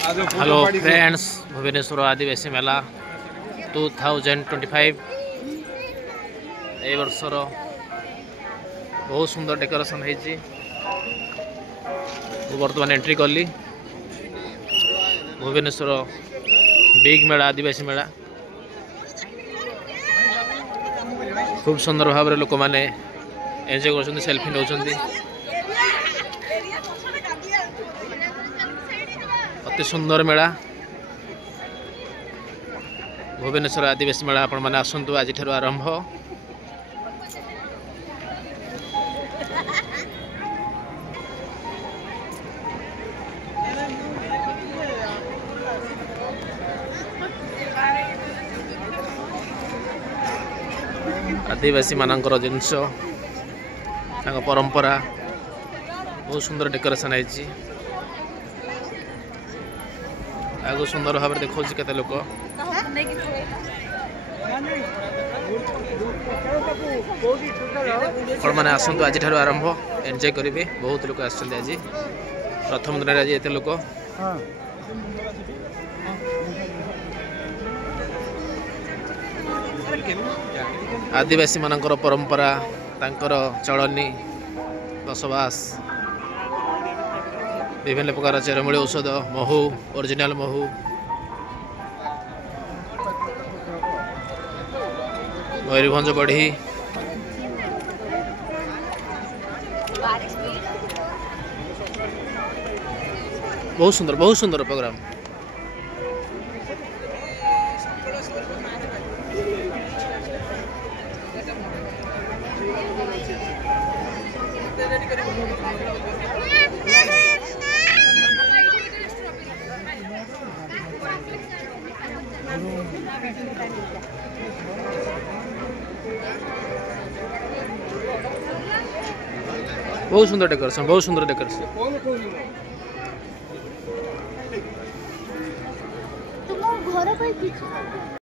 Hello friends, Bhubaneswar आदिवासी मेला 2025 ए वर्षर बहुत सुंदर decoration है। बर्तमान एंट्री कली भुवनेश्वर बिग मेला आदिवासी मेला। खूब सुंदर भाव लोक मैंने एंजॉय कर सेल्फी नौ अति सुंदर मेला भुवनेश्वर आदिवासी मेला। आपण मैंने आसतु आज आरंभ। आदिवासी मानकर जिनस परंपरा बहुत सुंदर डेकोरेशन है। आगो सुंदर भाव देखा केते लोक मैंने आसतु आज आरंभ एंजॉय करेंगे। बहुत लोग आज प्रथम दिन आज एत लोक आदिवासी मानकर परंपरा तांकर चलनी बसवास विभिन्न प्रकार चेरमूली औषध महू ओरिजिनल महू मयूरभंज बढ़ी बहुत सुंदर प्रोग्राम। बहुत सुंदर डेकोरेशन, बहुत सुंदर डेकोरेशन। तुम घर